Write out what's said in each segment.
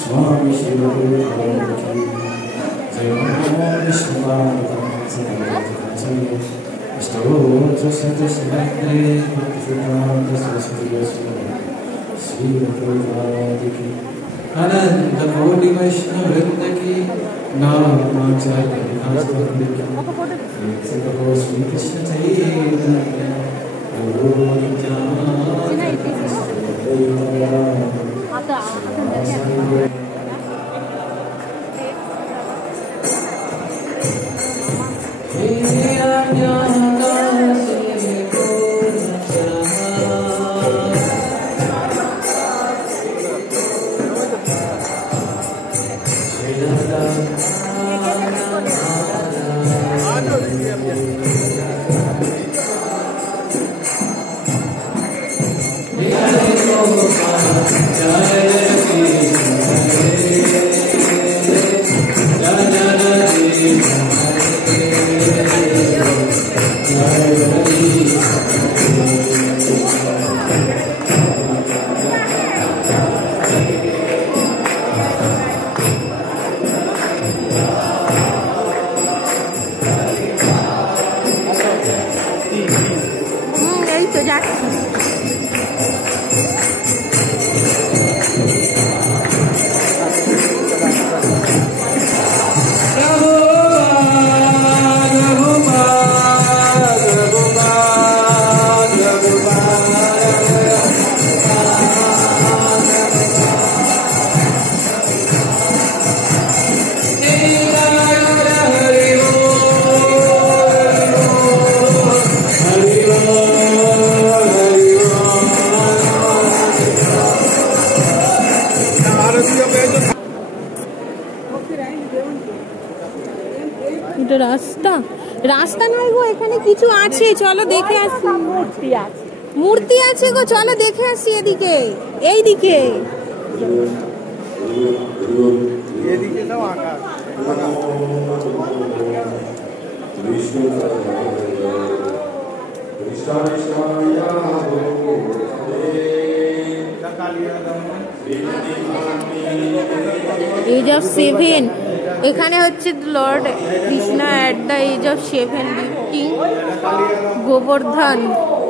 स्वामी शिव जय आनंद कोटि वैष्णव वृंद की नामाचार्य श्री कृष्ण चैतन्य प्रभु नित्यानंद। রাস্তা রাস্তা নয় গো, এখানে কিছু আছে, চলো দেখে আসি। মূর্তি আছে গো, চলো দেখে আসি। এদিকে এইদিকে এজ অফ 7 এখানে হচ্ছে Lord Krishna at the age of 7 lifting Govardhan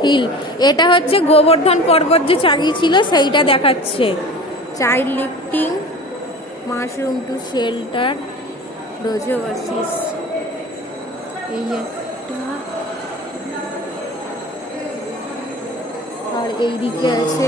hill. এটা হচ্ছে গোবর্ধন পর্বত যে চাগিয়েছিল সেইটা দেখাচ্ছে। Child lifting mushroom to shelter রোজোবাসিস। এই একটা, আর এইদিকে আছে